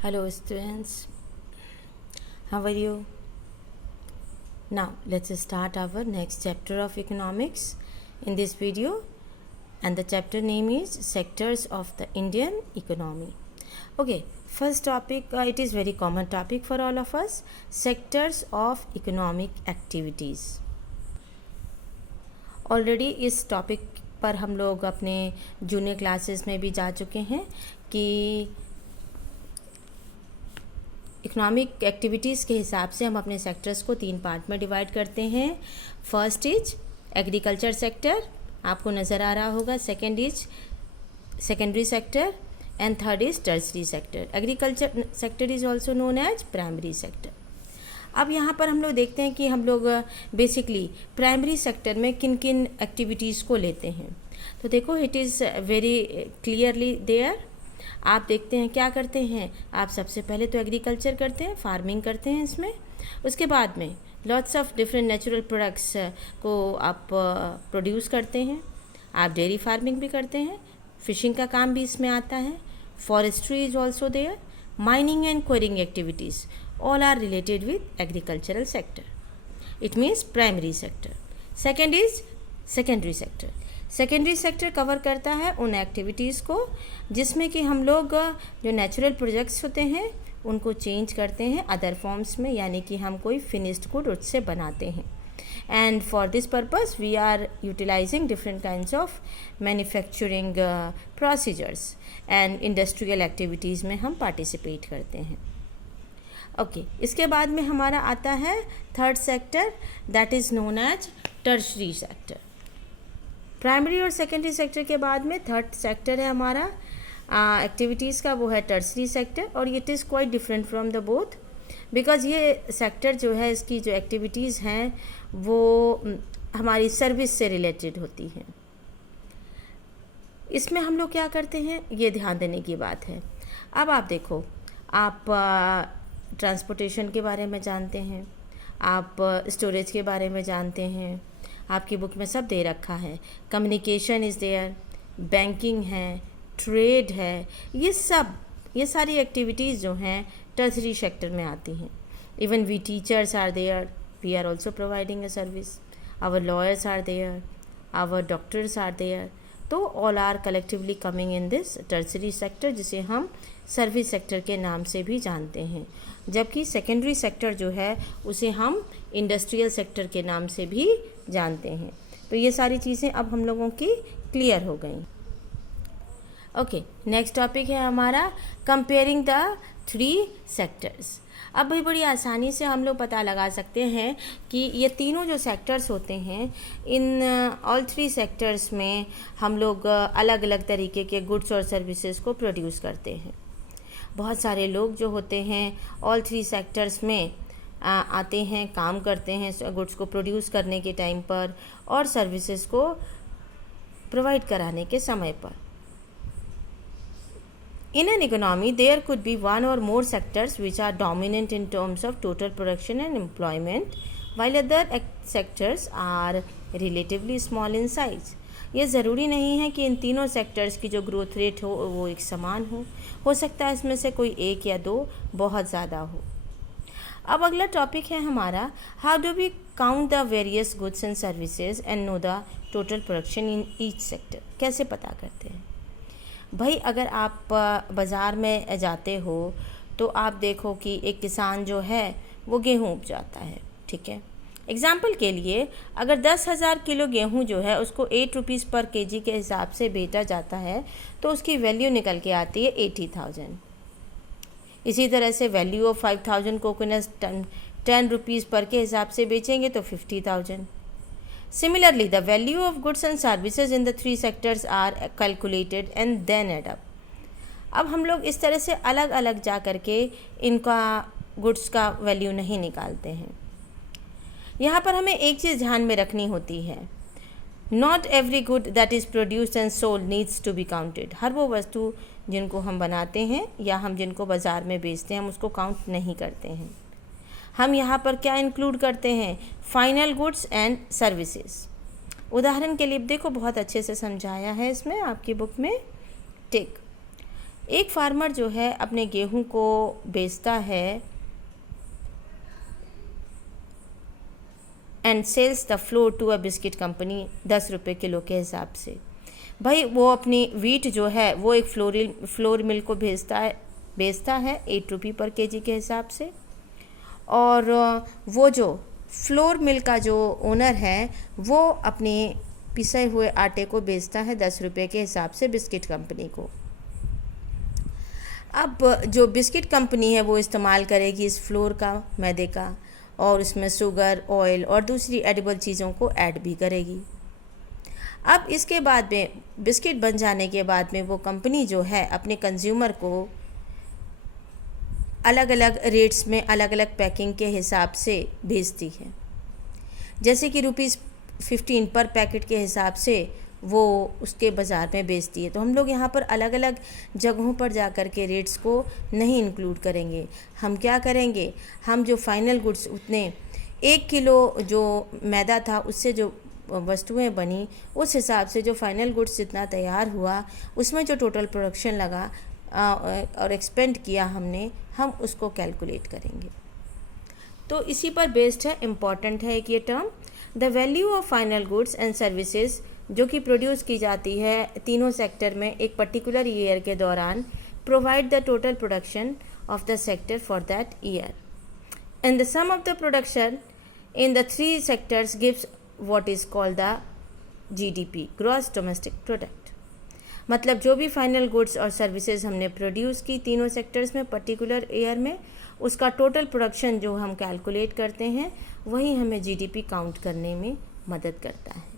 Hello students, how are you? Now let's start our next chapter of economics in this video, and the chapter name is Sectors of the Indian Economy. Okay, first topic, it is very common topic for all of us, sectors of economic activities. Already इस topic पर हम लोग अपने junior classes में भी जा चुके हैं कि इकोनॉमिक एक्टिविटीज़ के हिसाब से हम अपने सेक्टर्स को 3 पार्ट में डिवाइड करते हैं. फर्स्ट इज एग्रीकल्चर सेक्टर, आपको नज़र आ रहा होगा. Second is secondary sector and third is tertiary sector. Agriculture sector is also known as primary sector. अब यहाँ पर हम लोग देखते हैं कि हम लोग बेसिकली प्राइमरी सेक्टर में किन किन एक्टिविटीज़ को लेते हैं. तो देखो, it is very clearly there. आप देखते हैं क्या करते हैं. आप सबसे पहले तो एग्रीकल्चर करते हैं, फार्मिंग करते हैं इसमें. उसके बाद में lots of different natural products को आप प्रोड्यूस करते हैं. आप डेयरी फार्मिंग भी करते हैं, फिशिंग का काम भी इसमें आता है. Forestry is also there. Mining and quarrying activities all are related with agricultural sector. It means primary sector. Second is secondary sector. Secondary sector cover करता है उन एक्टिविटीज़ को जिसमें कि हम लोग जो नेचुरल प्रोडक्ट्स होते हैं उनको चेंज करते हैं अदर फॉर्म्स में, यानी कि हम कोई फिनिश्ड गुड उससे बनाते हैं. And for this purpose we are utilizing different kinds of manufacturing procedures and industrial activities में हम पार्टिसिपेट करते हैं. ओके, इसके बाद में हमारा आता है third sector, that is known as tertiary sector. Primary और सेकेंडरी सेक्टर के बाद में थर्ड सेक्टर है हमारा एक्टिविटीज़ का, वो है टर्शरी सेक्टर. और it is quite different from the both, because ये सेक्टर जो है, इसकी जो एक्टिविटीज़ हैं वो हमारी सर्विस से रिलेटेड होती हैं. इसमें हम लोग क्या करते हैं, ये ध्यान देने की बात है. अब आप देखो, आप ट्रांसपोर्टेशन के बारे में जानते हैं, आप स्टोरेज के बारे में जानते हैं, आपकी बुक में सब दे रखा है. कम्युनिकेशन इज़ देयर, बैंकिंग है, ट्रेड है, ये सारी एक्टिविटीज़ जो हैं टर्सरी सेक्टर में आती हैं. Even we teachers are there, we are also providing a service. Our lawyers are there, our doctors are there. तो all are collectively coming in this tertiary sector, जिसे हम सर्विस सेक्टर के नाम से भी जानते हैं. जबकि सेकेंडरी सेक्टर जो है उसे हम इंडस्ट्रियल सेक्टर के नाम से भी जानते हैं. तो ये सारी चीज़ें अब हम लोगों की क्लियर हो गई. ओके, नेक्स्ट टॉपिक है हमारा कंपेयरिंग द 3 सेक्टर्स. अब भी बड़ी आसानी से हम लोग पता लगा सकते हैं कि ये तीनों जो सेक्टर्स होते हैं, इन ऑल 3 सेक्टर्स में हम लोग अलग अलग तरीके के गुड्स और सर्विसेज को प्रोड्यूस करते हैं. बहुत सारे लोग जो होते हैं ऑल 3 सेक्टर्स में आते हैं, काम करते हैं गुड्स को प्रोड्यूस करने के टाइम पर और सर्विसेज को प्रोवाइड कराने के समय पर. In an economy, there could be one or more sectors which are dominant in terms of total production and employment, while other sectors are relatively small in size. ये ज़रूरी नहीं है कि इन तीनों सेक्टर्स की जो ग्रोथ रेट हो वो एक समान हो सकता है इसमें से कोई एक या दो बहुत ज़्यादा हो. अब अगला टॉपिक है हमारा, how do we count the various goods and services and know the total production in each sector. कैसे पता करते हैं भाई? अगर आप बाज़ार में जाते हो तो आप देखो कि एक किसान जो है वो गेहूँ उपजाता है, ठीक है. एग्ज़ाम्पल के लिए, अगर 10,000 किलो गेहूँ जो है उसको 8 रुपीज़ पर केजी के हिसाब से बेचा जाता है तो उसकी वैल्यू निकल के आती है 80,000. इसी तरह से वैल्यू ऑफ 5,000 कोकोनट 10 रुपीज़ पर के हिसाब से बेचेंगे तो 50,000. Similarly, the value of goods and services in the 3 sectors are calculated and then add up. अब हम लोग इस तरह से अलग अलग जा कर के इनका गुड्स का वैल्यू नहीं निकालते हैं. यहाँ पर हमें एक चीज़ ध्यान में रखनी होती है, not every good that is produced and sold needs to be counted. हर वो वस्तु जिनको हम बनाते हैं या हम जिनको बाज़ार में बेचते हैं हम उसको काउंट नहीं करते हैं. हम यहाँ पर क्या इंक्लूड करते हैं, फाइनल गुड्स एंड सर्विसेज. उदाहरण के लिए देखो, बहुत अच्छे से समझाया है इसमें आपकी बुक में. टेक एक फार्मर जो है अपने गेहूं को बेचता है and sells the flour to a biscuit company 10 रुपये किलो के हिसाब से। भाई वो अपनी वीट जो है वो एक फ्लोर मिल को बेचता है 8 रुपये पर केजी के हिसाब से, और वो जो फ्लोर मिल का जो ओनर है वो अपने पिसे हुए आटे को बेचता है 10 रुपये के हिसाब से बिस्किट कंपनी को। अब जो बिस्किट कंपनी है वो इस्तेमाल करेगी इस फ्लोर का, मैदे का, और उसमें शुगर, ऑयल और दूसरी एडिबल चीज़ों को ऐड भी करेगी। अब इसके बाद में बिस्किट बन जाने के बाद में वो कंपनी जो है अपने कंज्यूमर को अलग अलग रेट्स में अलग अलग पैकिंग के हिसाब से बेचती है। जैसे कि ₹15 पर पैकेट के हिसाब से वो उसके बाज़ार में बेचती है। तो हम लोग यहाँ पर अलग अलग जगहों पर जा कर के रेट्स को नहीं इंक्लूड करेंगे। हम क्या करेंगे, हम जो फाइनल गुड्स उतने 1 किलो जो मैदा था उससे जो वस्तुएं बनी उस हिसाब से जो फाइनल गुड्स जितना तैयार हुआ उसमें जो टोटल प्रोडक्शन लगा और एक्सपेंड किया हमने, हम उसको कैलकुलेट करेंगे। तो इसी पर बेस्ड है, इम्पॉर्टेंट है एक ये term, the value of final goods and services जो कि प्रोड्यूस की जाती है तीनों सेक्टर में एक पर्टिकुलर ईयर के दौरान, provide the total production of the sector for that year and the sum of the production in the 3 sectors gives what is called the GDP, gross domestic product. मतलब जो भी final goods और services हमने produce की तीनों sectors में particular year में, उसका टोटल प्रोडक्शन जो हम कैलकुलेट करते हैं वही हमें GDP काउंट करने में मदद करता है।